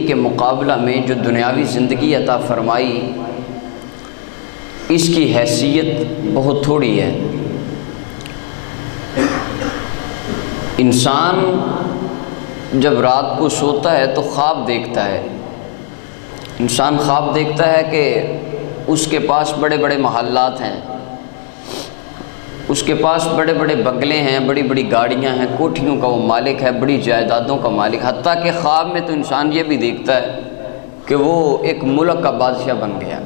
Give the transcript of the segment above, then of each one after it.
کے مقابلہ میں جو دنیاوی زندگی عطا فرمائی اس کی حیثیت بہت تھوڑی ہے۔ انسان جب رات کو سوتا ہے تو خواب دیکھتا ہے۔ انسان خواب دیکھتا ہے کہ اس کے پاس بڑے بڑے محلات ہیں، اس کے پاس بڑے بڑے بنگلے ہیں، بڑی بڑی گاڑیاں ہیں، کوٹھیوں کا وہ مالک ہے، بڑی جائیدادوں کا مالک، حتیٰ کہ خواب میں تو انسان یہ بھی دیکھتا ہے کہ وہ ایک ملک کا بادشاہ بن گیا۔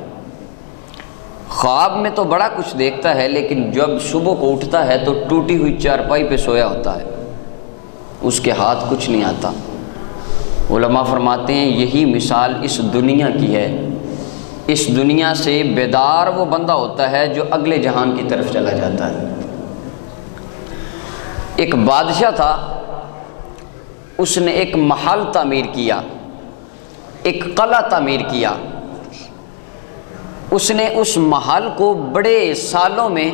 خواب میں تو بڑا کچھ دیکھتا ہے، لیکن جب صبح کو اٹھتا ہے تو ٹوٹی ہوئی چارپائی پہ سویا ہوتا ہے، اس کے ہاتھ کچھ نہیں آتا۔ علماء فرماتے ہیں یہی مثال اس دنیا کی ہے۔ اس دنیا سے بیدار وہ بندہ ہوتا ہے جو اگلے جہان کی طرف چلا جاتا ہے۔ ایک بادشاہ تھا، اس نے ایک محل تعمیر کیا، ایک قلعہ تعمیر کیا۔ اس نے اس محل کو بڑے سالوں میں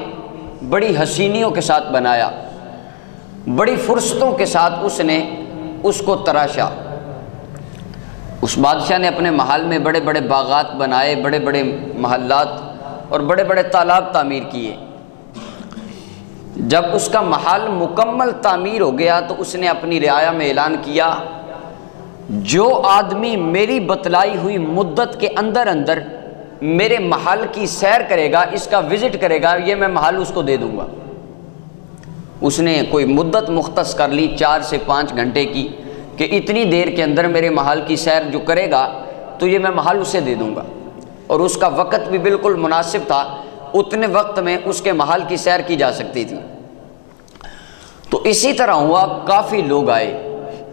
بڑی حسینیوں کے ساتھ بنایا، بڑی فرصتوں کے ساتھ اس نے اس کو تراشا۔ اس بادشاہ نے اپنے محل میں بڑے بڑے باغات بنائے، بڑے بڑے محلات اور بڑے بڑے تالاب تعمیر کیے۔ جب اس کا محل مکمل تعمیر ہو گیا تو اس نے اپنی رعایا میں اعلان کیا، جو آدمی میری بتلائی ہوئی مدت کے اندر اندر میرے محل کی سیر کرے گا، اس کا وزٹ کرے گا، یہ میں محل اس کو دے دوں گا۔ اس نے کوئی مدت مختص کر لی 4 سے 5 گھنٹے کی، کہ اتنی دیر کے اندر میرے محل کی سیر جو کرے گا تو یہ میں محل اسے دے دوں گا، اور اس کا وقت بھی بالکل مناسب تھا، اتنے وقت میں اس کے محل کی سیر کی جا سکتی تھی۔ تو اسی طرح ہوا، کافی لوگ آئے۔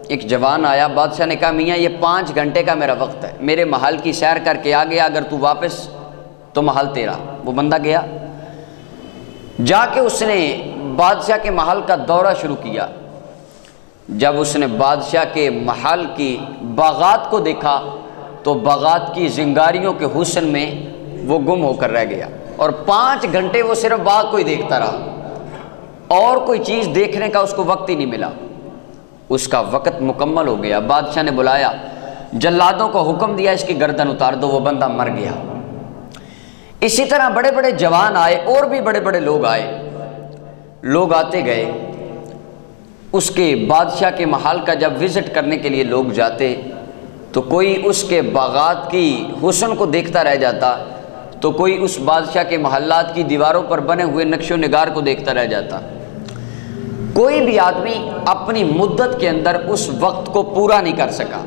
ایک جوان آیا، بادشاہ نے کہا میاں یہ 5 گھنٹے کا میرا وقت ہے، میرے محل کی سیر کر کے آ گیا، اگر تو واپس تو محل تیرا۔ وہ بندہ گیا، جا کے اس نے بادشاہ کے محل کا دورہ شروع کیا۔ جب اس نے بادشاہ کے محل کی باغات کو دیکھا تو باغات کی زنگاریوں کے حسن میں وہ گم ہو کر رہ گیا، اور 5 گھنٹے وہ صرف باغ کو ہی دیکھتا رہا، اور کوئی چیز دیکھنے کا اس کو وقت ہی نہیں ملا۔ اس کا وقت مکمل ہو گیا، بادشاہ نے بلایا، جلادوں کو حکم دیا اس کی گردن اتار دو، وہ بندہ مر گیا۔ اسی طرح بڑے بڑے جوان آئے، اور بھی بڑے بڑے لوگ آئے، لوگ آتے گئے۔ اس کے بادشاہ کے محل کا جب وزٹ کرنے کے لیے لوگ جاتے تو کوئی اس کے باغات کی حسن کو دیکھتا رہ جاتا، تو کوئی اس بادشاہ کے محلات کی دیواروں پر بنے ہوئے نقش و نگار کو دیکھتا رہ جاتا۔ کوئی بھی آدمی اپنی مدت کے اندر اس وقت کو پورا نہیں کر سکا۔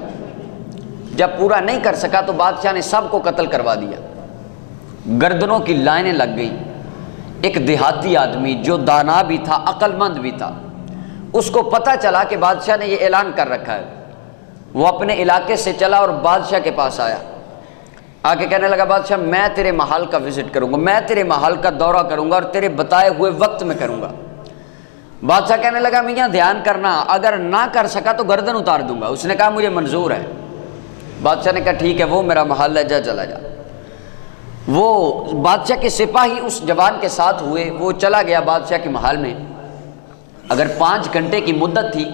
جب پورا نہیں کر سکا تو بادشاہ نے سب کو قتل کروا دیا، گردنوں کی لائنیں لگ گئیں۔ ایک دیہاتی آدمی جو دانا بھی تھا، عقل مند بھی تھا، اس کو پتہ چلا کہ بادشاہ نے یہ اعلان کر رکھا ہے۔ وہ اپنے علاقے سے چلا اور بادشاہ کے پاس آیا، آ کے کہنے لگا بادشاہ میں تیرے محل کا وزٹ کروں گا، میں تیرے محل کا دورہ کروں گا، اور تیرے بتائے ہوئے وقت میں کروں گا۔ بادشاہ کہنے لگا میاں دھیان کرنا، اگر نہ کر سکا تو گردن اتار دوں گا۔ اس نے کہا مجھے منظور ہے۔ بادشاہ نے کہا ٹھیک ہے، وہ میرا محل ہے، جا چلا جا۔ وہ بادشاہ کے سپاہی اس جوان کے ساتھ ہوئے، وہ چلا گیا بادشاہ کے محل میں۔ اگر 5 گھنٹے کی مدت تھی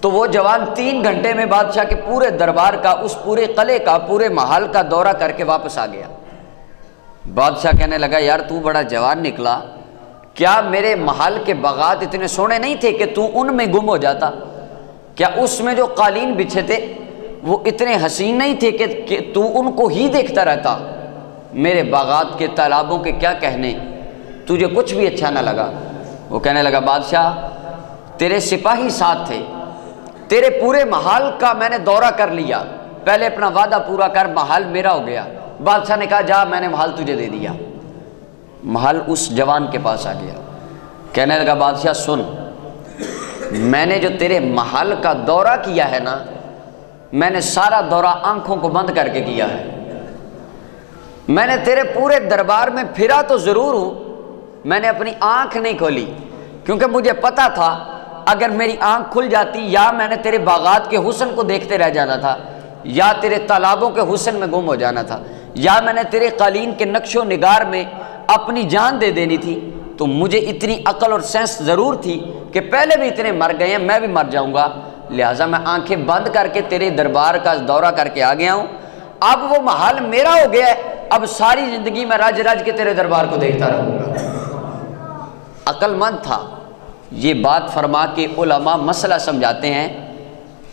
تو وہ جوان 3 گھنٹے میں بادشاہ کے پورے دربار کا، اس پورے قلعے کا، پورے محل کا دورہ کر کے واپس آ گیا۔ بادشاہ کہنے لگا یار تو بڑا جوان نکلا، کیا میرے محل کے باغات اتنے سونے نہیں تھے کہ تو ان میں گم ہو جاتا؟ کیا اس میں جو قالین بچھے تھے وہ اتنے حسین نہیں تھے کہ تو ان کو ہی دیکھتا رہتا؟ میرے باغات کے تالابوں کے کیا کہنے، تجھے کچھ بھی اچھا نہ لگا؟ وہ کہنے لگا بادشاہ تیرے سپاہی ساتھ تھے، تیرے پورے محل کا میں نے دورہ کر لیا، پہلے اپنا وعدہ پورا کر، محل میرا ہو گیا۔ بادشاہ نے کہا جا میں نے محل تجھے دے دیا۔ محل اس جوان کے پاس آ گیا، کہنے لگا بادشاہ سن، میں نے جو تیرے محل کا دورہ کیا ہے نا، میں نے سارا دورہ آنکھوں کو بند کر کے کیا ہے۔ میں نے تیرے پورے دربار میں پھرا تو ضرور ہوں، میں نے اپنی آنکھ نہیں کھولی، کیونکہ مجھے پتا تھا اگر میری آنکھ کھل جاتی یا میں نے تیرے باغات کے حسن کو دیکھتے رہ جانا تھا، یا تیرے تالابوں کے حسن میں گم ہو جانا تھا، یا میں نے تیرے قالین کے نقش و نگار میں اپنی جان دے دینی تھی۔ تو مجھے اتنی عقل اور سینس ضرور تھی کہ پہلے بھی اتنے مر گئے ہیں، میں بھی مر جاؤں گا، لہٰذا میں آنکھیں بند کر کے تیرے دربار کا دورہ کر کے آ گیا ہوں، اب وہ محل میرا ہو گیا ہے، اب ساری زندگی میں رج رج کے تیرے دربار کو دیکھتا رہوں گا۔ عقل مند تھا۔ یہ بات فرما کے علماء مسئلہ سمجھاتے ہیں،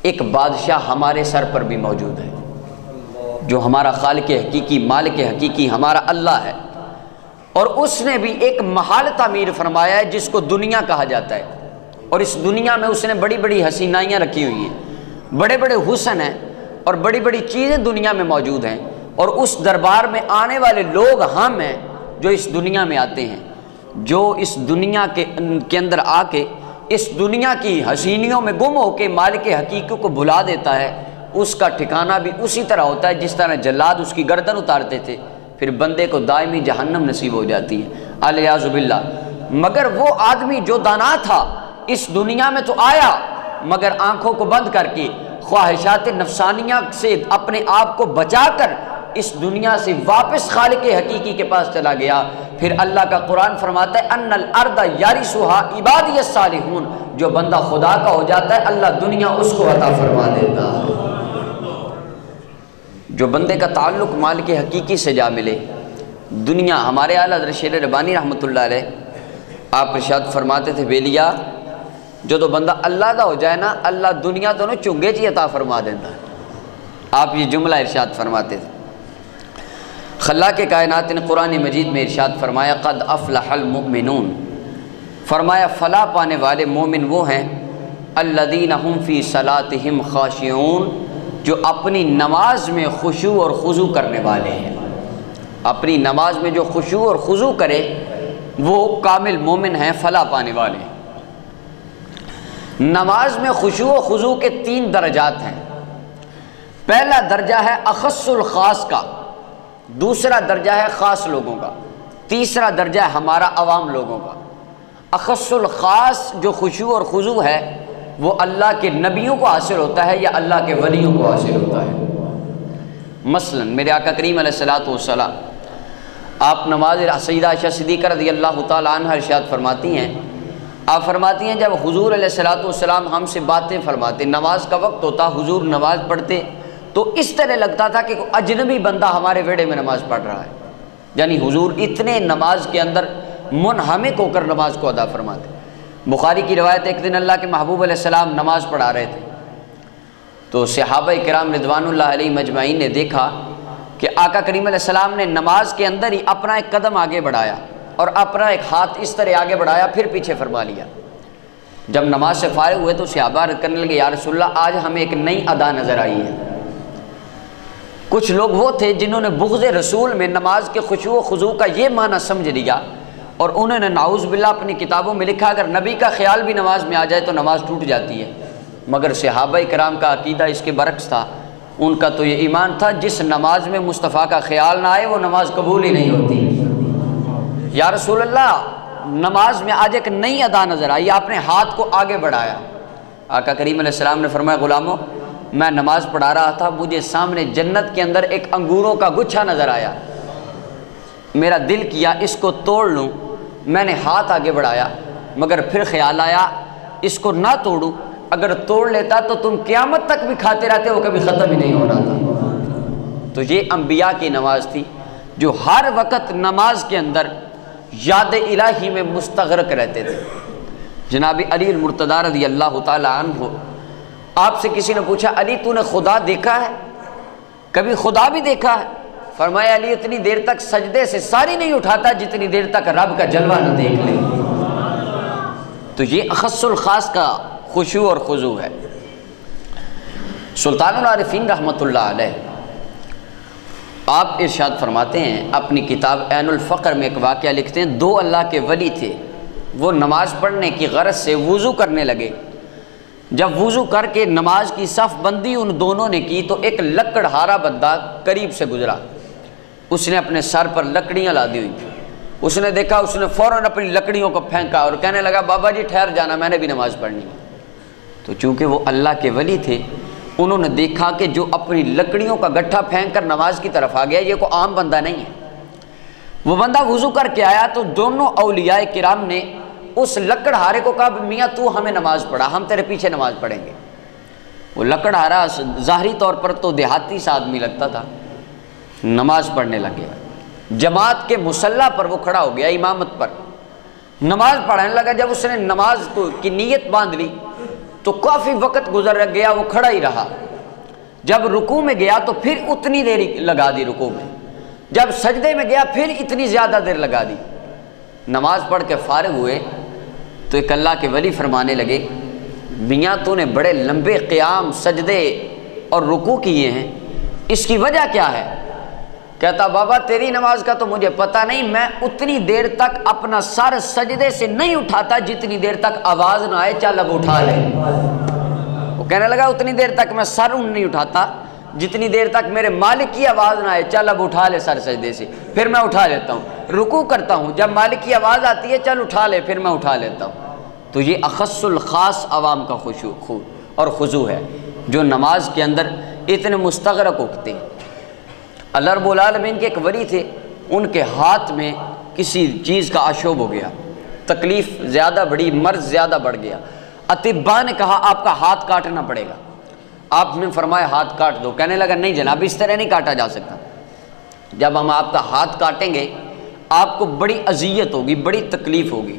ایک بادشاہ ہمارے سر پر بھی موجود ہے، جو ہمارا خالق حقیقی، مالک حقیقی ہمارا اللہ ہے، اور اس نے بھی ایک محل تعمیر فرمایا ہے جس کو دنیا کہا جاتا ہے، اور اس دنیا میں اس نے بڑی بڑی حسینائیاں رکھی ہوئی ہیں، بڑے بڑے حسن ہیں اور بڑی بڑی چیزیں دنیا میں موجود ہیں، اور اس دربار میں آنے والے لوگ ہم ہیں جو اس دنیا میں آتے ہیں۔ جو اس دنیا کے اندر آ کے اس دنیا کی حسینیوں میں گم ہو کے مالک حقیقی کو بھلا دیتا ہے، اس کا ٹھکانہ بھی اسی طرح ہوتا ہے جس طرح جلاد اس کی گردن اتارتے تھے، پھر بندے کو دائمی جہنم نصیب ہو جاتی ہے، الیاذ باللہ۔ مگر وہ آدمی جو دانا تھا اس دنیا میں تو آیا، مگر آنکھوں کو بند کر کے خواہشات نفسانیہ سے اپنے آپ کو بچا کر اس دنیا سے واپس خالق حقیقی کے پاس چلا گیا۔ پھر اللہ کا قرآن فرماتا ہے ان الارض یرثها عبادی الصالحون، جو بندہ خدا کا ہو جاتا ہے اللہ دنیا اس کو عطا فرما دیتا ہے۔ جو بندے کا تعلق مالک حقیقی سے جا ملے، دنیا، ہمارے اعلیٰ حضرت شیر ربانی رحمۃ اللہ علیہ آپ ارشاد فرماتے تھے، بیلیا جو تو بندہ اللہ دا ہو جائے نا، اللہ دنیا دونوں چنگے چی عطا فرما دیتا ہے۔ آپ یہ جملہ ارشاد فرماتے تھے۔ خلاق کائنات نے قرآن مجید میں ارشاد فرمایا قد افلح المؤمنون، فرمایا فلاح پانے والے مومن وہ ہیں الذین هم فی صلاتہم خاشعون، جو اپنی نماز میں خشوع اور خضوع کرنے والے ہیں۔ اپنی نماز میں جو خشوع اور خضوع کرے وہ کامل مومن ہیں، فلاح پانے والے ہیں۔ نماز میں خشوع و خضوع کے 3 درجات ہیں۔ پہلا درجہ ہے اخص الخاص کا، دوسرا درجہ ہے خاص لوگوں کا، تیسرا درجہ ہے ہمارا عوام لوگوں کا۔ اخص الخاص جو خشوع اور خضوع ہے وہ اللہ کے نبیوں کو حاصل ہوتا ہے یا اللہ کے ولیوں کو حاصل ہوتا ہے۔ مثلا میرے آقا کریم علیہ الصلوۃ والسلام آپ نماز سیدہ عائشہ صدیقہ رضی اللہ تعالیٰ عنہ ارشاد فرماتی ہیں، آپ فرماتی ہیں جب حضور علیہ الصلوۃ والسلام ہم سے باتیں فرماتے، نماز کا وقت ہوتا، حضور نماز پڑھتے تو اس طرح لگتا تھا کہ کوئی اجنبی بندہ ہمارے ویڑے میں نماز پڑھ رہا ہے، یعنی حضور اتنے نماز کے اندر منہمک ہو کر نماز کو ادا فرماتے۔ بخاری کی روایت، ایک دن اللہ کے محبوب علیہ السلام نماز پڑھا رہے تھے تو صحابہ کرام رضوان اللہ علیہ مجمعین نے دیکھا کہ آقا کریم علیہ السلام نے نماز کے اندر ہی اپنا ایک قدم آگے بڑھایا اور اپنا ایک ہاتھ اس طرح آگے بڑھایا پھر پیچھے فرما لیا۔ جب نماز سے فارغ ہوئے تو صحابہ عرض کرنے لگے یا رسول اللہ آج ہمیں ایک نئی ادا نظر آئی ہے۔ کچھ لوگ وہ تھے جنہوں نے بغض رسول میں نماز کے خشوع و خضوع کا یہ معنی سمجھ لیا اور انہوں نے نعوذ باللہ اپنی کتابوں میں لکھا اگر نبی کا خیال بھی نماز میں آ جائے تو نماز ٹوٹ جاتی ہے۔ مگر صحابہ کرام کا عقیدہ اس کے برعکس تھا، ان کا تو یہ ایمان تھا جس نماز میں مصطفیٰ کا خیال نہ آئے وہ نماز قبول ہی نہیں ہوتی۔ یا رسول اللہ نماز میں آج ایک نئی ادا نظر آئی، آپ نے ہاتھ کو آگے بڑھایا۔ آقا کریم علیہ السلام نے فرمایا غلاموں میں نماز پڑھا رہا تھا، مجھے سامنے جنت کے اندر ایک انگوروں کا گچھا نظر آیا، میرا دل کیا اس کو توڑ لوں، میں نے ہاتھ آگے بڑھایا مگر پھر خیال آیا اس کو نہ توڑوں، اگر توڑ لیتا تو تم قیامت تک بھی کھاتے رہتے، وہ کبھی ختم ہی نہیں ہونا تھا۔ تو یہ انبیاء کی نماز تھی جو ہر وقت نماز کے اندر یاد الہی میں مستغرق رہتے تھے۔ جناب علی المرتضیٰ رضی اللہ تعالیٰ عنہ، آپ سے کسی نے پوچھا علی تو نے خدا دیکھا ہے، کبھی خدا بھی دیکھا ہے؟ فرمایا علی اتنی دیر تک سجدے سے ساری نہیں اٹھاتا جتنی دیر تک رب کا جلوہ نہ دیکھ لے۔ تو یہ اخص الخاص کا خشوع اور خضوع ہے۔ سلطان العارفین رحمۃ اللہ علیہ آپ ارشاد فرماتے ہیں اپنی کتاب عین الفقر میں ایک واقعہ لکھتے ہیں، 2 اللہ کے ولی تھے، وہ نماز پڑھنے کی غرض سے وضو کرنے لگے۔ جب وضو کر کے نماز کی صف بندی ان دونوں نے کی تو ایک لکڑہارا بندہ قریب سے گزرا، اس نے اپنے سر پر لکڑیاں لا دی ہوئی تھیں، اس نے دیکھا، اس نے فوراً اپنی لکڑیوں کو پھینکا اور کہنے لگا بابا جی ٹھہر جانا، میں نے بھی نماز پڑھنی ہے۔ تو چونکہ وہ اللہ کے ولی تھے انہوں نے دیکھا کہ جو اپنی لکڑیوں کا گٹھا پھینک کر نماز کی طرف آ گیا یہ کوئی عام بندہ نہیں ہے۔ وہ بندہ وضو کر کے آیا تو دونوں اولیاء کرام نے اس لکڑہارے کو کہا میاں تو ہمیں نماز پڑھا، ہم تیرے پیچھے نماز پڑھیں گے۔ وہ لکڑہارا ظاہری طور پر تو دیہاتی سا آدمی لگتا تھا، نماز پڑھنے لگ گیا، جماعت کے مصلی پر وہ کھڑا ہو گیا، امامت پر نماز پڑھنے لگا۔ جب اس نے نماز کی نیت باندھ لی تو کافی وقت گزر گیا، وہ کھڑا ہی رہا۔ جب رکوع میں گیا تو پھر اتنی دیر لگا دی رکوع میں، جب سجدے میں گیا پھر اتنی زیادہ دیر لگا دی۔ نماز پڑھ کے فارغ ہوئے تو ایک اللہ کے ولی فرمانے لگے، میاں تو نے بڑے لمبے قیام، سجدے اور رکوع کیے ہیں، اس کی وجہ کیا ہے؟ کہتا بابا تیری نماز کا تو مجھے پتہ نہیں، میں اتنی دیر تک اپنا سر سجدے سے نہیں اٹھاتا جتنی دیر تک آواز نہ آئے چل اب اٹھا لے۔ وہ کہنے لگا اتنی دیر تک میں سر نہیں اٹھاتا جتنی دیر تک میرے مالک کی آواز نہ آئے چل اب اٹھا لے سر سجدے سے، پھر میں اٹھا لیتا ہوں، رکوع کرتا ہوں، جب مالک کی آواز آتی ہے چل اٹھا لے، پھر میں اٹھا لیتا ہوں۔ تو یہ اخص الخاص عوام کا خشوع اور خضوع ہے، جو نماز کے اندر اتنے مستغرق ہوتے ہیں۔ اللہ رب العالمین کے ایک ولی تھے، ان کے ہاتھ میں کسی چیز کا آشوب ہو گیا، تکلیف زیادہ بڑھی، مرض زیادہ بڑھ گیا۔ اطباء نے کہا آپ کا ہاتھ کاٹنا پڑے گا۔ آپ نے فرمایا ہاتھ کاٹ دو، کہنے لگا نہیں جناب اس طرح نہیں کاٹا جا سکتا، جب ہم آپ کا ہاتھ کاٹیں گے آپ کو بڑی اذیت ہوگی، بڑی تکلیف ہوگی،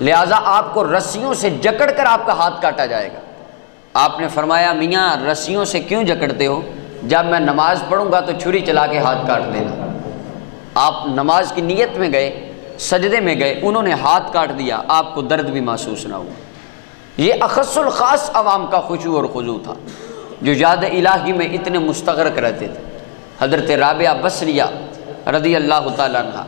لہٰذا آپ کو رسیوں سے جکڑ کر آپ کا ہاتھ کاٹا جائے گا۔ آپ نے فرمایا میاں رسیوں سے کیوں جکڑتے ہو؟ جب میں نماز پڑھوں گا تو چھری چلا کے ہاتھ کاٹ دینا۔ آپ نماز کی نیت میں گئے، سجدے میں گئے، انہوں نے ہاتھ کاٹ دیا، آپ کو درد بھی محسوس نہ ہوا۔ یہ اخص الخاص عوام کا خشوع اور خضوع تھا، جو یاد الہی میں اتنے مستغرق رہتے تھے۔ حضرت رابعہ بصریہ رضی اللہ تعالیٰ عنہ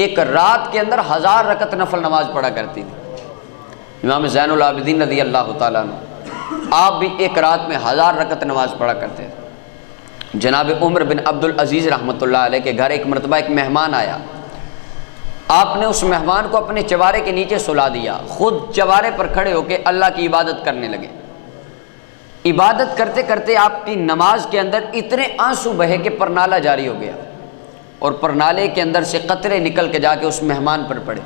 ایک رات کے اندر 1000 رکعت نفل نماز پڑھا کرتی تھی۔ امام زین العابدین رضی اللہ تعالیٰ عنہ آپ بھی ایک رات میں 1000 رکعت نماز پڑھا کرتے تھے۔ جناب عمر بن عبد العزیز رحمۃ اللہ علیہ کے گھر ایک مرتبہ ایک مہمان آیا، آپ نے اس مہمان کو اپنے چوارے کے نیچے سلا دیا، خود چوارے پر کھڑے ہو کے اللہ کی عبادت کرنے لگے۔ عبادت کرتے کرتے آپ کی نماز کے اندر اتنے آنسو بہے کہ پرنالہ جاری ہو گیا، اور پرنالے کے اندر سے قطرے نکل کے جا کے اس مہمان پر پڑے۔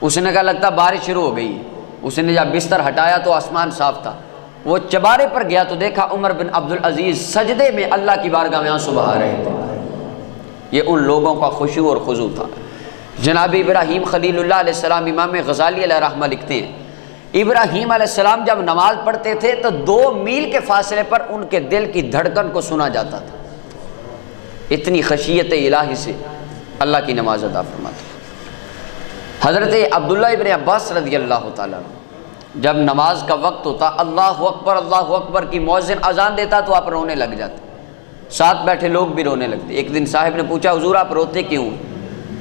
اس نے کہا لگتا بارش شروع ہو گئی ہے۔ اس نے جب بستر ہٹایا تو آسمان صاف تھا، وہ چبارے پر گیا تو دیکھا عمر بن عبد العزیز سجدے میں اللہ کی بارگاہ میں آنسو بہا رہے تھے۔ یہ ان لوگوں کا خشوع اور خضوع تھا۔ جناب ابراہیم خلیل اللہ علیہ السلام، امام غزالی علیہ رحمہ لکھتے ہیں ابراہیم علیہ السلام جب نماز پڑھتے تھے تو 2 میل کے فاصلے پر ان کے دل کی دھڑکن کو سنا جاتا تھا، اتنی خشیت الہی سے اللہ کی نماز ادا فرماتے۔ حضرت عبداللہ ابن عباس رضی اللہ تعالیٰ عنہ جب نماز کا وقت ہوتا، اللہ اکبر کی مؤذن اذان دیتا تو آپ رونے لگ جاتے، ساتھ بیٹھے لوگ بھی رونے لگتے۔ ایک دن صاحب نے پوچھا حضور آپ روتے کیوں؟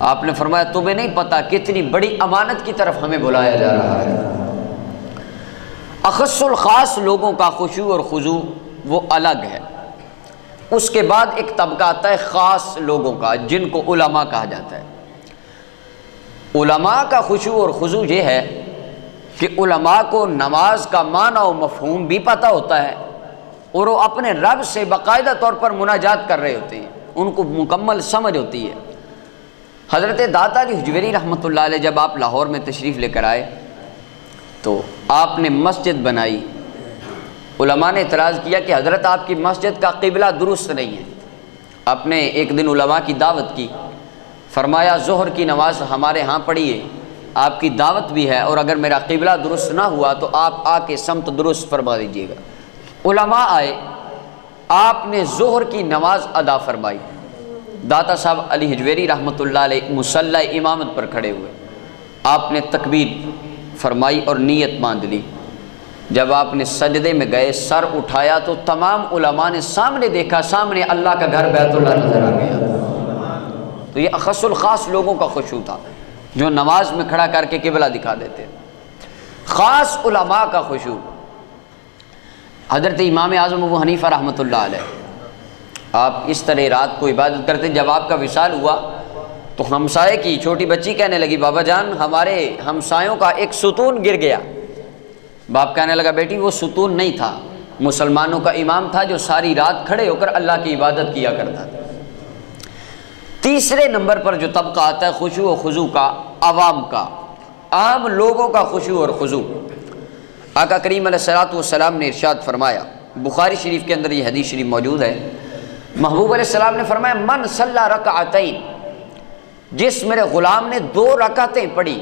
آپ نے فرمایا تمہیں نہیں پتہ کتنی بڑی امانت کی طرف ہمیں بلایا جا رہا ہے۔ اخص الخاص لوگوں کا خشوع اور خضوع وہ الگ ہے۔ اس کے بعد ایک طبقہ آتا ہے خاص لوگوں کا، جن کو علماء کہا جاتا ہے۔ علماء کا خشوع اور خضوع یہ ہے کہ علماء کو نماز کا معنی و مفہوم بھی پتہ ہوتا ہے، اور وہ اپنے رب سے باقاعدہ طور پر مناجات کر رہے ہوتے ہیں، ان کو مکمل سمجھ ہوتی ہے۔ حضرت داتا علی حجویری رحمۃ اللہ علیہ جب آپ لاہور میں تشریف لے کر آئے تو آپ نے مسجد بنائی۔ علماء نے اعتراض کیا کہ حضرت آپ کی مسجد کا قبلہ درست نہیں ہے۔ آپ نے ایک دن علماء کی دعوت کی، فرمایا ظہر کی نماز ہمارے ہاں پڑھیے، آپ کی دعوت بھی ہے، اور اگر میرا قبلہ درست نہ ہوا تو آپ آ کے سمت درست فرما دیجیے گا۔ علماء آئے، آپ نے ظہر کی نماز ادا فرمائی۔ داتا صاحب علی حجویری رحمۃ اللہ علیہ مصلی امامت پر کھڑے ہوئے، آپ نے تکبیر فرمائی اور نیت باندھ لی۔ جب آپ نے سجدے میں گئے، سر اٹھایا تو تمام علماء نے سامنے دیکھا، سامنے اللہ کا گھر بیت اللہ نظر آ گیا۔ تو یہ اخص الخاص لوگوں کا خشوع تھا، جو نماز میں کھڑا کر کے قبلہ دکھا دیتے۔ خاص علماء کا خشوع، حضرت امام اعظم ابو حنیفہ رحمۃ اللہ علیہ، آپ اس طرح رات کو عبادت کرتے۔ جب آپ کا وصال ہوا تو ہمسائے کی چھوٹی بچی کہنے لگی بابا جان ہمارے ہمسایوں کا ایک ستون گر گیا۔ باپ کہنے لگا بیٹی وہ ستون نہیں تھا، مسلمانوں کا امام تھا جو ساری رات کھڑے ہو کر اللہ کی عبادت کیا کرتا تھا۔ تیسرے نمبر پر جو طبقہ آتا ہے خشوع و خضوع کا، عوام کا، عام لوگوں کا خشوع اور خضوع، آقا کریم علیہ الصلوۃ والسلام نے ارشاد فرمایا بخاری شریف کے اندر یہ حدیث شریف موجود ہے، محبوب علیہ السلام نے فرمایا من صلی رکعتین، جس میرے غلام نے 2 رکعتیں پڑھی،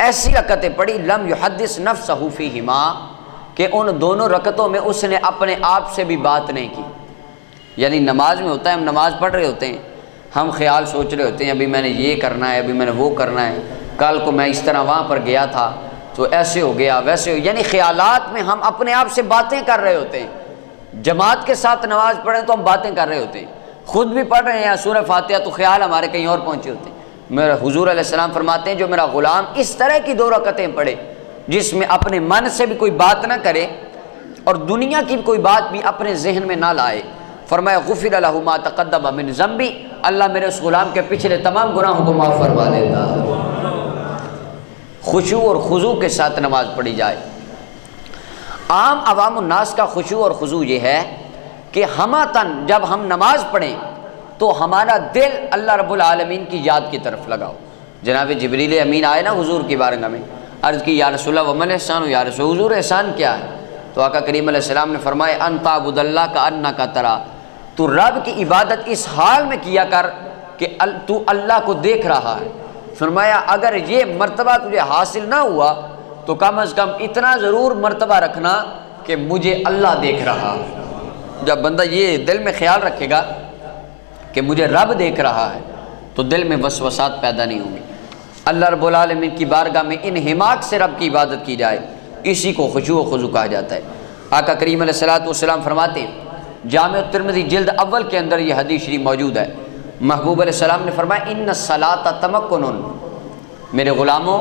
ایسی رکعتیں پڑھی لم یحدث نفسہ فیہما، کہ ان دونوں رکعتوں میں اس نے اپنے آپ سے بھی بات نہیں کی۔ یعنی نماز میں ہوتا ہے، ہم نماز پڑھ رہے ہوتے ہیں، ہم خیال سوچ رہے ہوتے ہیں ابھی میں نے یہ کرنا ہے، ابھی میں نے وہ کرنا ہے، کل کو میں اس طرح وہاں پر گیا تھا تو ایسے ہو گیا ویسے ہو، یعنی خیالات میں ہم اپنے آپ سے باتیں کر رہے ہوتے ہیں۔ جماعت کے ساتھ نماز پڑھیں تو ہم باتیں کر رہے ہوتے ہیں، خود بھی پڑھ رہے ہیں سورہ فاتحہ تو خیال ہمارے کہیں اور پہنچے ہوتے ہیں۔ میرا حضور علیہ السلام فرماتے ہیں جو میرا غلام اس طرح کی 2 رکعتیں پڑھے جس میں اپنے من سے بھی کوئی بات نہ کرے اور دنیا کی کوئی بات بھی اپنے ذہن میں نہ لائے، فرمایا غفر لہ ما تقدم من ذنبی، اللہ میرے اس غلام کے پچھلے تمام گناہوں کو معاف فرما دیتا ہے۔ خشوع اور خضوع کے ساتھ نماز پڑھی جائے۔ عام عوام الناس کا خشوع اور خضوع یہ ہے کہ ہماتن جب ہم نماز پڑھیں تو ہمارا دل اللہ رب العالمین کی یاد کی طرف لگاؤ۔ جناب جبریل امین آئے نا حضور کی بارگاہ میں، عرض کی یا رسول اللہ ومن احسان، یا رسول حضور احسان کیا ہے؟ تو آقا کریم علیہ السلام نے فرمایا ان تعبد اللہ کأنک ترا، تو رب کی عبادت اس حال میں کیا کر کہ تو اللہ کو دیکھ رہا ہے۔ فرمایا اگر یہ مرتبہ تجھے حاصل نہ ہوا تو کم از کم اتنا ضرور مرتبہ رکھنا کہ مجھے اللہ دیکھ رہا ہے۔ جب بندہ یہ دل میں خیال رکھے گا کہ مجھے رب دیکھ رہا ہے تو دل میں وسوسات پیدا نہیں ہوں گی۔ اللہ رب العالمین کی بارگاہ میں انہماک سے رب کی عبادت کی جائے، اسی کو خشوع و خضوع کہا جاتا ہے۔ آقا کریم علیہ الصلوۃ والسلام فرماتے ہیں، جامع الترمذی جلد اول کے اندر یہ حدیث شریف موجود ہے، محبوب علیہ السلام نے فرمایا ان الصلاۃ تمکن، میرے غلاموں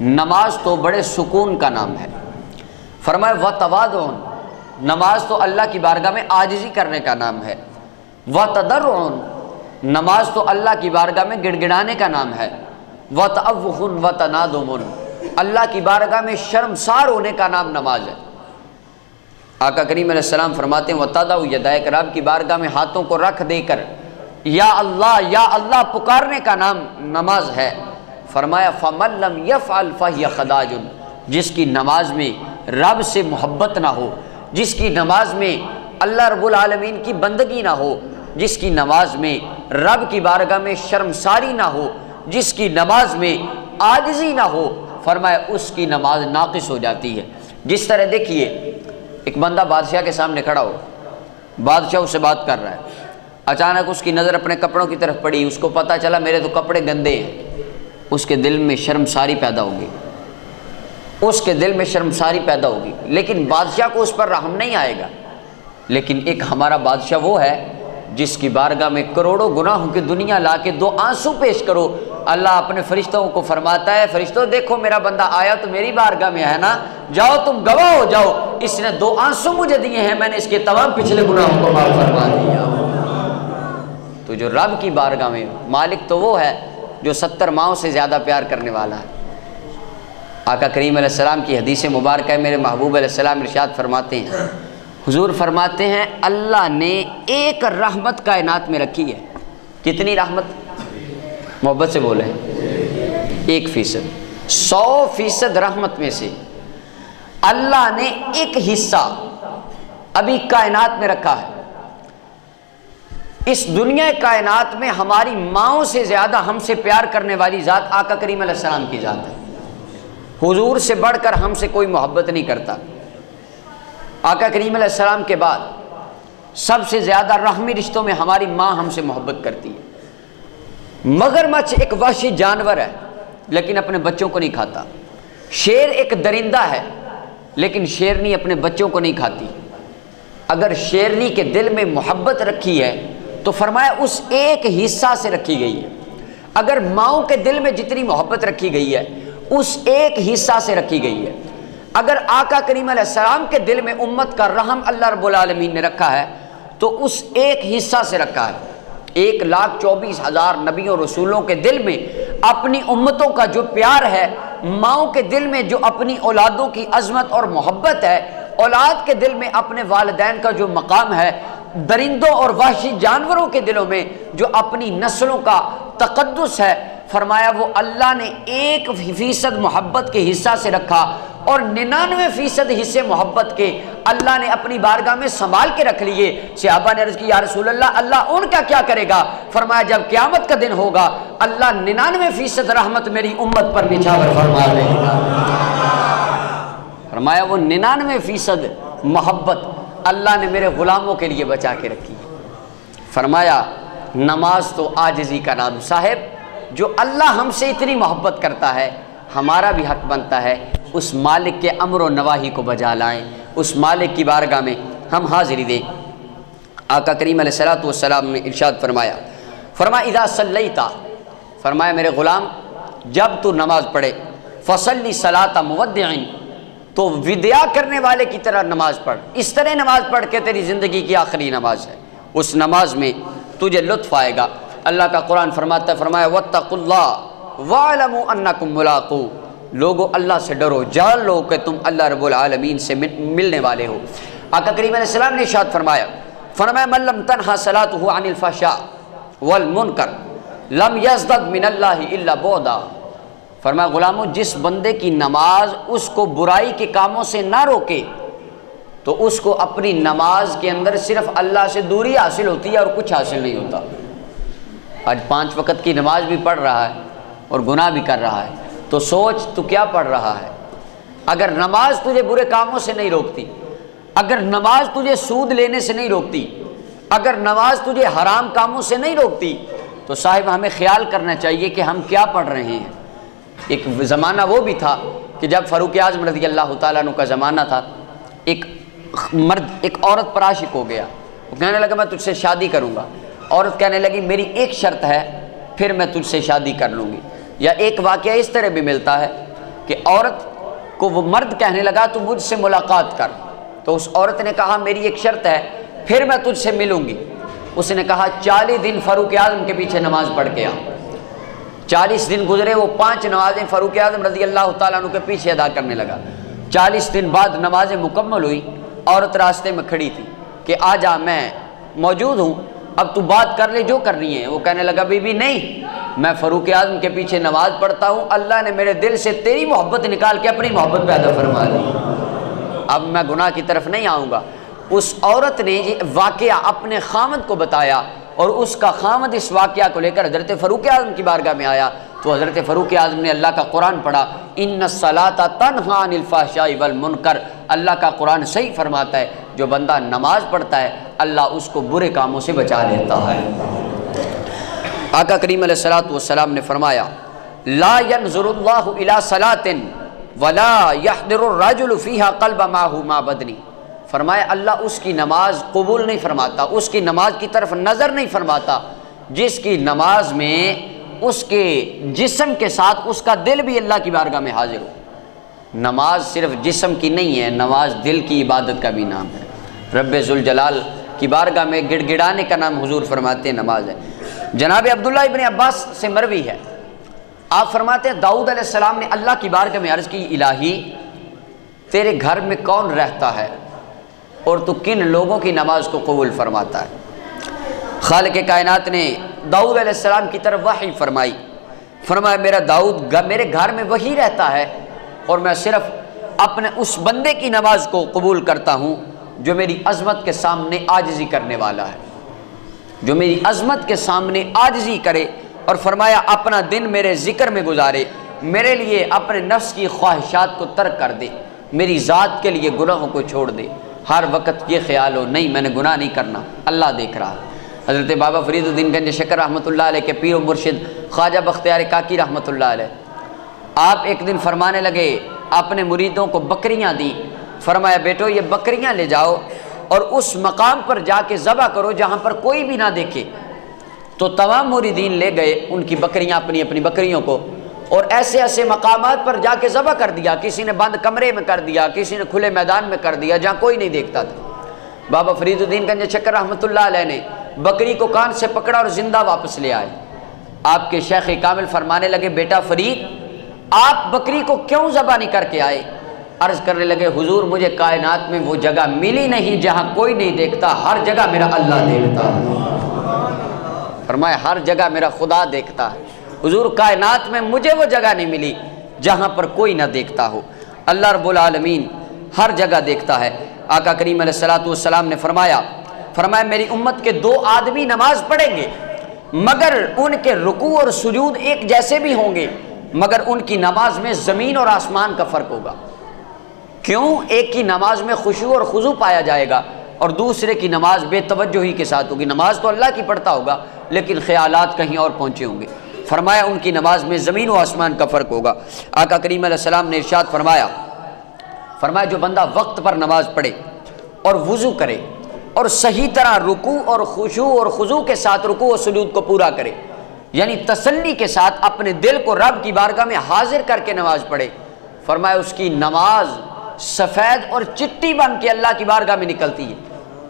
نماز تو بڑے سکون کا نام ہے۔ فرمایا وتواضع، نماز تو اللہ کی بارگاہ میں عاجزی کرنے کا نام ہے۔ وتضرع، نماز تو اللہ کی بارگاہ میں گڑ گڑانے کا نام ہے۔ وتأوخ وتنادم، اللہ کی بارگاہ میں شرمسار ہونے کا نام نماز ہے۔ آقا کریم علیہ السلام فرماتے ہیں وتضع یدیک، رب کی بارگاہ میں ہاتھوں کو رکھ دے کر یا اللہ پکارنے کا نام نماز ہے۔ فرمایا فمن لم یفعل فہی خداج، جس کی نماز میں رب سے محبت نہ ہو، جس کی نماز میں اللہ رب العالمین کی بندگی نہ ہو، جس کی نماز میں رب کی بارگاہ میں شرمساری نہ ہو، جس کی نماز میں عاجزی نہ ہو، فرمایا اس کی نماز ناقص ہو جاتی ہے۔ جس طرح دیکھیے ایک بندہ بادشاہ کے سامنے کھڑا ہو، بادشاہ اس سے بات کر رہا ہے، اچانک اس کی نظر اپنے کپڑوں کی طرف پڑی، اس کو پتہ چلا میرے تو کپڑے گندے ہیں، اس کے دل میں شرمساری پیدا ہوگی، اس کے دل میں شرمساری پیدا ہوگی، لیکن بادشاہ کو اس پر رحم نہیں آئے گا۔ لیکن ایک ہمارا بادشاہ وہ ہے جس کی بارگاہ میں کروڑوں گناہوں کی دنیا لا کے 2 آنسو پیش کرو، اللہ اپنے فرشتوں کو فرماتا ہے فرشتوں دیکھو میرا بندہ آیا تو میری بارگاہ میں ہے نا، جاؤ تم گواہ ہو جاؤ، اس نے 2 آنسو مجھے دیے ہیں، میں نے اس کے تمام پچھلے گناہوں کو معاف فرما دیا۔ تو جو رب کی بارگاہ میں مالک تو وہ ہے جو 70 ماؤں سے زیادہ پیار کرنے والا ہے۔ آقا کریم علیہ السلام کی حدیث مبارکہ ہے، میرے محبوب علیہ السلام ارشاد فرماتے ہیں، حضور فرماتے ہیں اللہ نے ایک رحمت کائنات میں رکھی ہے۔ کتنی رحمت؟ محبت سے بولیں 1%، 100% رحمت میں سے اللہ نے ایک حصہ ابھی کائنات میں رکھا ہے۔ اس دنیا کائنات میں ہماری ماؤں سے زیادہ ہم سے پیار کرنے والی ذات آقا کریم علیہ السلام کی ذات ہے۔ حضور سے بڑھ کر ہم سے کوئی محبت نہیں کرتا۔ آقا کریم علیہ السلام کے بعد سب سے زیادہ رحمی رشتوں میں ہماری ماں ہم سے محبت کرتی ہے۔ مگرمچھ ایک وحشی جانور ہے لیکن اپنے بچوں کو نہیں کھاتا۔ شیر ایک درندہ ہے لیکن شیرنی اپنے بچوں کو نہیں کھاتی۔ اگر شیرنی کے دل میں محبت رکھی ہے تو فرمایا اس ایک حصہ سے رکھی گئی ہے۔ اگر ماؤں کے دل میں جتنی محبت رکھی گئی ہے اس ایک حصہ سے رکھی گئی ہے۔ اگر آقا کریم علیہ السلام کے دل میں امت کا رحم اللہ رب العالمین نے رکھا ہے تو اس ایک حصہ سے رکھا ہے۔ 1,24,000 نبیوں رسولوں کے دل میں اپنی امتوں کا جو پیار ہے، ماؤں کے دل میں جو اپنی اولادوں کی عظمت اور محبت ہے، اولاد کے دل میں اپنے والدین کا جو مقام ہے، درندوں اور وحشی جانوروں کے دلوں میں جو اپنی نسلوں کا تقدس ہے، فرمایا وہ اللہ نے 1% محبت کے حصہ سے رکھا، اور 99% حصے محبت کے اللہ نے اپنی بارگاہ میں سنبھال کے رکھ لیے۔ صحابہ نے عرض کی یا رسول اللہ، اللہ ان کا کیا کرے گا؟ فرمایا جب قیامت کا دن ہوگا اللہ 99% رحمت میری امت پر نچھاور فرما دے گا۔ فرمایا وہ 99% محبت اللہ نے میرے غلاموں کے لیے بچا کے رکھی۔ فرمایا نماز تو عاجزی کا نام۔ صاحب جو اللہ ہم سے اتنی محبت کرتا ہے، ہمارا بھی حق بنتا ہے اس مالک کے امر و نواہی کو بجا لائیں، اس مالک کی بارگاہ میں ہم حاضری دیں۔ آقا کریم علیہ الصلوۃ والسلام نے ارشاد فرمایا، اذا صلیت، فرمایا میرے غلام جب تو نماز پڑھے، فصلی صلاۃ مودع، تو وداع کرنے والے کی طرح نماز پڑھ، اس طرح نماز پڑھ کے تیری زندگی کی آخری نماز ہے، اس نماز میں تجھے لطف آئے گا۔ اللہ کا قرآن فرماتا ہے، فرمایا واتقوا اللہ واعلموا انکم ملاقو، لوگو اللہ سے ڈرو، جان لو کہ تم اللہ رب العالمین سے ملنے والے ہو۔ آقا کریم علیہ السلام نے ارشاد فرمایا من لم تنہا صلاتہ عن الفحشاء والمنکر لم یزدد من اللہ الا بعدا، فرمایا غلاموں جس بندے کی نماز اس کو برائی کے کاموں سے نہ روکے تو اس کو اپنی نماز کے اندر صرف اللہ سے دوری حاصل ہوتی ہے اور کچھ حاصل نہیں ہوتا۔ آج 5 وقت کی نماز بھی پڑھ رہا ہے اور گناہ بھی کر رہا ہے، تو سوچ تو کیا پڑھ رہا ہے۔ اگر نماز تجھے برے کاموں سے نہیں روکتی، اگر نماز تجھے سود لینے سے نہیں روکتی، اگر نماز تجھے حرام کاموں سے نہیں روکتی، تو صاحب ہمیں خیال کرنا چاہیے کہ ہم کیا پڑھ رہے ہیں۔ ایک زمانہ وہ بھی تھا کہ جب فاروق اعظم رضی اللہ تعالیٰ عنہ کا زمانہ تھا، ایک عورت پر عاشق ہو گیا، وہ کہنے لگا میں تجھ سے شادی کروں گا۔ عورت کہنے لگی میری ایک شرط ہے پھر میں تجھ سے شادی کر لوں گی۔ یا ایک واقعہ اس طرح بھی ملتا ہے کہ عورت کو وہ مرد کہنے لگا تو مجھ سے ملاقات کر، تو اس عورت نے کہا میری ایک شرط ہے پھر میں تجھ سے ملوں گی۔ اس نے کہا 40 دن فاروق اعظم کے پیچھے نماز پڑھ کے آ۔ 40 دن گزرے، وہ 5 نمازیں فاروق اعظم رضی اللہ تعالیٰ عنہ کے پیچھے ادا کرنے لگا۔ 40 دن بعد نمازیں مکمل ہوئی، عورت راستے میں کھڑی تھی کہ آ جا میں موجود ہوں، اب تو بات کر لے جو کرنی ہے۔ وہ کہنے لگا بی بی نہیں، میں فاروق اعظم کے پیچھے نماز پڑھتا ہوں، اللہ نے میرے دل سے تیری محبت نکال کے اپنی محبت پیدا فرما دی، اب میں گناہ کی طرف نہیں آؤں گا۔ اس عورت نے یہ واقعہ اپنے خامد کو بتایا اور اس کا خامد اس واقعہ کو لے کر حضرت فاروق اعظم کی بارگاہ میں آیا، تو حضرت فاروق اعظم نے اللہ کا قرآن پڑھا، ان الصلاۃ تنہی عن الفحشاء والمنکر، اللہ کا قرآن صحیح فرماتا ہے جو بندہ نماز پڑھتا ہے اللہ اس کو برے کاموں سے بچا لیتا ہے۔ آقا کریم علیہ الصلوۃ والسلام نے فرمایا لا ينظر اللہ الی صلاۃ ولا يحضر الرجل فیہا قلب معہ ما بدنی، فرمایا اللہ اس کی نماز قبول نہیں فرماتا، اس کی نماز کی طرف نظر نہیں فرماتا جس کی نماز میں اس کے جسم کے ساتھ اس کا دل بھی اللہ کی بارگاہ میں حاضر ہو۔ نماز صرف جسم کی نہیں ہے، نماز دل کی عبادت کا بھی نام ہے۔ رب ذوالجلال کی بارگاہ میں گڑ گڑانے کا نام حضور فرماتے ہیں نماز ہے۔ جناب عبداللہ ابن عباس سے مروی ہے، آپ فرماتے ہیں داؤد علیہ السلام نے اللہ کی بارگاہ میں عرض کی الہی تیرے گھر میں کون رہتا ہے اور تو کن لوگوں کی نماز کو قبول فرماتا ہے؟ خالق کائنات نے داؤد علیہ السلام کی طرف وحی فرمائی، فرمایا میرا داؤد میرے گھر میں وہی رہتا ہے اور میں صرف اپنے اس بندے کی نماز کو قبول کرتا ہوں جو میری عظمت کے سامنے عاجزی کرنے والا ہے، جو میری عظمت کے سامنے عاجزی کرے، اور فرمایا اپنا دن میرے ذکر میں گزارے، میرے لیے اپنے نفس کی خواہشات کو ترک کر دے، میری ذات کے لیے گناہوں کو چھوڑ دے، ہر وقت یہ خیال ہو نہیں میں نے گناہ نہیں کرنا، اللہ دیکھ رہا ہے۔ حضرت بابا فرید الدین گنج شکر رحمۃ اللہ علیہ کے پیر و مرشد خواجہ بختیار کاکی رحمۃ اللہ علیہ، آپ ایک دن فرمانے لگے اپنے مریدوں کو بکریاں دی، فرمایا بیٹو یہ بکریاں لے جاؤ اور اس مقام پر جا کے ذبح کرو جہاں پر کوئی بھی نہ دیکھے۔ تو تمام مریدین لے گئے ان کی بکریاں، اپنی اپنی بکریوں کو، اور ایسے ایسے مقامات پر جا کے ذبح کر دیا، کسی نے بند کمرے میں کر دیا، کسی نے کھلے میدان میں کر دیا جہاں کوئی نہیں دیکھتا تھا۔ بابا فرید الدین گنج شکر رحمۃ اللہ علیہ نے بکری کو کان سے پکڑا اور زندہ واپس لے آئے۔ آپ کے شیخ کامل فرمانے لگے بیٹا فرید آپ بکری کو کیوں ذبح نہیں کر کے آئے؟ عرض کرنے لگے حضور مجھے کائنات میں وہ جگہ ملی نہیں جہاں کوئی نہیں دیکھتا، ہر جگہ میرا اللہ دیکھتا ہے۔ فرمایا ہر جگہ میرا خدا دیکھتا ہے، حضور کائنات میں مجھے وہ جگہ نہیں ملی جہاں پر کوئی نہ دیکھتا ہو۔ اللہ رب العالمین ہر جگہ دیکھتا ہے۔ آقا کریم علیہ الصلوۃ والسلام نے فرمایا میری امت کے 2 آدمی نماز پڑھیں گے مگر ان کے رکوع اور سجود ایک جیسے بھی ہوں گے، مگر ان کی نماز میں زمین اور آسمان کا فرق ہوگا۔ کیوں؟ ایک کی نماز میں خشوع اور خضوع پایا جائے گا اور دوسرے کی نماز بے توجہی کے ساتھ ہوگی۔ نماز تو اللہ کی پڑھتا ہوگا لیکن خیالات کہیں اور پہنچے ہوں گے۔ فرمایا ان کی نماز میں زمین و آسمان کا فرق ہوگا۔ آقا کریم علیہ السلام نے ارشاد فرمایا جو بندہ وقت پر نماز پڑھے اور وضو کرے اور صحیح طرح رکوع اور خشوع اور خضوع کے ساتھ رکوع و سجود کو پورا کرے، یعنی تسلی کے ساتھ اپنے دل کو رب کی بارگاہ میں حاضر کر کے نماز پڑھے، فرمایا اس کی نماز سفید اور چٹی بن کے اللہ کی بارگاہ میں نکلتی ہے،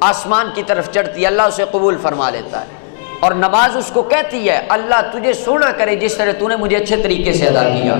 آسمان کی طرف چڑھتی ہے، اللہ اسے قبول فرما لیتا ہے۔ اور نماز اس کو کہتی ہے اللہ تجھے سونا کرے جس طرح تو نے مجھے اچھے طریقے سے ادا کیا۔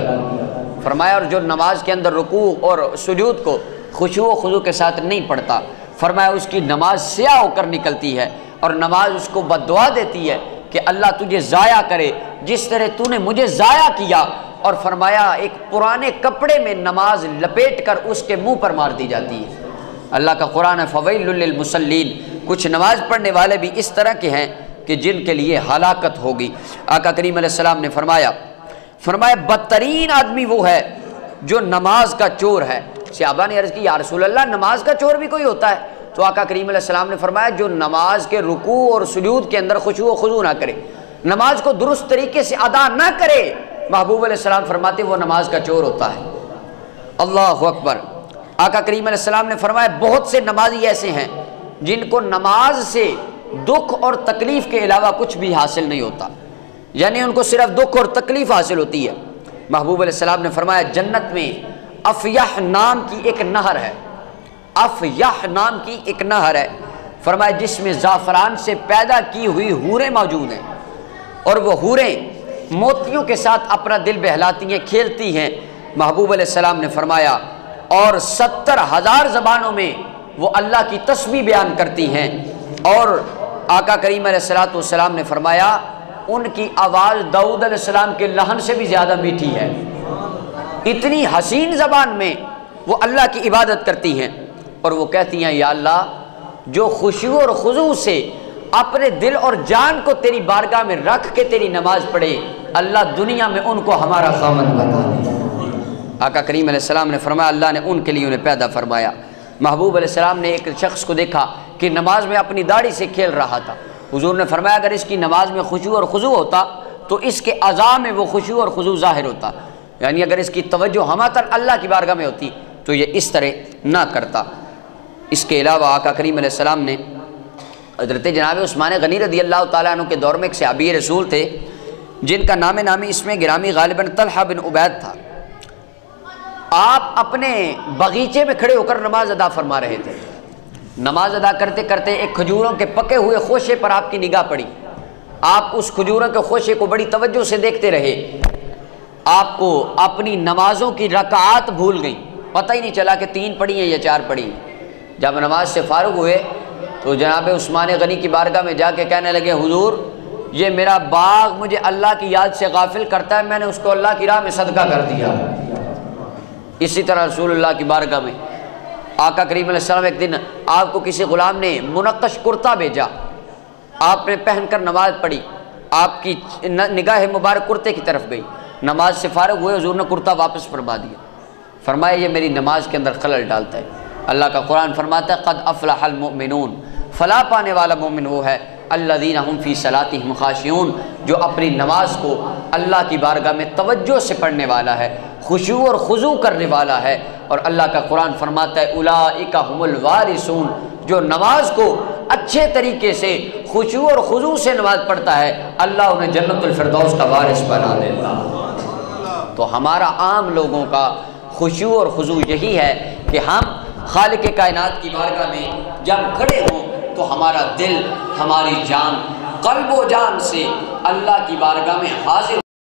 فرمایا اور جو نماز کے اندر رکوع اور سجود کو خشوع و خضوع کے ساتھ نہیں پڑھتا، فرمایا اس کی نماز سیاہ ہو کر نکلتی ہے اور نماز اس کو بد دعا دیتی ہے کہ اللہ تجھے ضائع کرے جس طرح تو نے مجھے ضائع کیا۔ اور فرمایا ایک پرانے کپڑے میں نماز لپیٹ کر اس کے منہ پر مار دی جاتی ہے۔ اللہ کا قرآن ہے فویل للمصلین، کچھ نماز پڑھنے والے بھی اس طرح کے ہیں کہ جن کے لیے ہلاکت ہوگی۔ آقا کریم علیہ السلام نے فرمایا بدترین آدمی وہ ہے جو نماز کا چور ہے۔ صحابہ نے عرض کی یا رسول اللہ نماز کا چور بھی کوئی ہوتا ہے؟ تو آقا کریم علیہ السلام نے فرمایا جو نماز کے رکوع اور سجود کے اندر خشوع و خضوع نہ کرے، نماز کو درست طریقے سے ادا نہ کرے، محبوب علیہ السلام فرماتے وہ نماز کا چور ہوتا ہے۔ اللہ اکبر۔ آقا کریم علیہ السلام نے فرمایا بہت سے نمازی ایسے ہیں جن کو نماز سے دکھ اور تکلیف کے علاوہ کچھ بھی حاصل نہیں ہوتا، یعنی ان کو صرف دکھ اور تکلیف حاصل ہوتی ہے۔ محبوب علیہ السلام نے فرمایا جنت میں افیح نام کی ایک نہر ہے، افیح نام کی ایک نہر ہے، فرمایا جس میں زعفران سے پیدا کی ہوئی حوریں موجود ہیں اور وہ حوریں موتیوں کے ساتھ اپنا دل بہلاتی ہیں، کھیلتی ہیں۔ محبوب علیہ السلام نے فرمایا اور 70,000 زبانوں میں وہ اللہ کی تسبیح بیان کرتی ہیں، اور آقا کریم علیہ السلام نے فرمایا ان کی آواز داؤد علیہ السلام کے لحن سے بھی زیادہ میٹھی ہے۔ اتنی حسین زبان میں وہ اللہ کی عبادت کرتی ہیں اور وہ کہتی ہیں یا اللہ جو خشوع اور خضوع سے اپنے دل اور جان کو تیری بارگاہ میں رکھ کے تیری نماز پڑھے، اللہ دنیا میں ان کو ہمارا خامند بنا دے۔ آقا کریم علیہ السلام نے فرمایا اللہ نے ان کے لیے انہیں پیدا فرمایا۔ محبوب علیہ السلام نے ایک شخص کو دیکھا کہ نماز میں اپنی داڑھی سے کھیل رہا تھا، حضور نے فرمایا اگر اس کی نماز میں خشوع اور خضوع ہوتا تو اس کے اعضاء میں وہ خشوع اور خضوع ظاہر ہوتا، یعنی اگر اس کی توجہ ہماتر اللہ کی بارگاہ میں ہوتی تو یہ اس طرح نہ کرتا۔ اس کے علاوہ آقا کریم علیہ السلام نے حضرت جناب عثمان غنی رضی اللہ تعالیٰ عنہ کے دور میں ایک صحابی رسول تھے جن کا نام نامی اس میں گرامی غالباً طلحہ بن عبید تھا۔ آپ اپنے باغیچے میں کھڑے ہو کر نماز ادا فرما رہے تھے، نماز ادا کرتے کرتے ایک کھجوروں کے پکے ہوئے خوشے پر آپ کی نگاہ پڑی، آپ اس کھجوروں کے خوشے کو بڑی توجہ سے دیکھتے رہے، آپ کو اپنی نمازوں کی رکعات بھول گئیں، پتہ ہی نہیں چلا کہ 3 پڑھی ہیں یا 4 پڑھی ہیں۔ جب نماز سے فارغ ہوئے تو جناب عثمان غنی کی بارگاہ میں جا کے کہنے لگے حضور یہ میرا باغ مجھے اللہ کی یاد سے غافل کرتا ہے، میں نے اس کو اللہ کی راہ میں صدقہ کر دیا۔ اسی طرح رسول اللہ کی بارگاہ میں آقا کریم علیہ السلام ایک دن آپ کو کسی غلام نے منقش کرتا بھیجا، آپ نے پہن کر نماز پڑھی، آپ کی نگاہ مبارک کرتے کی طرف گئی، نماز سے فارغ ہوئے حضور نے کرتا واپس فرما دیا، فرمایا یہ میری نماز کے اندر خلل ڈالتا ہے۔ اللہ کا قرآن فرماتا ہے قد افلح المؤمنون، فلاح پانے والا مومن وہ ہے الذین هم فی صلاتہم خاشعون، جو اپنی نماز کو اللہ کی بارگاہ میں توجہ سے پڑھنے والا ہے، خشوع اور خضوع کرنے والا ہے۔ اور اللہ کا قرآن فرماتا ہے اولئک هم الوارثون، جو نماز کو اچھے طریقے سے خشوع اور خضوع سے نماز پڑھتا ہے اللہ انہیں جنت الفردوس کا وارث بنا دیتا۔ تو ہمارا عام لوگوں کا خشوع اور خضوع یہی ہے کہ ہم خالق کائنات کی بارگاہ میں جب کھڑے ہوں تو ہمارا دل، ہماری جان، قلب و جان سے اللہ کی بارگاہ میں حاضر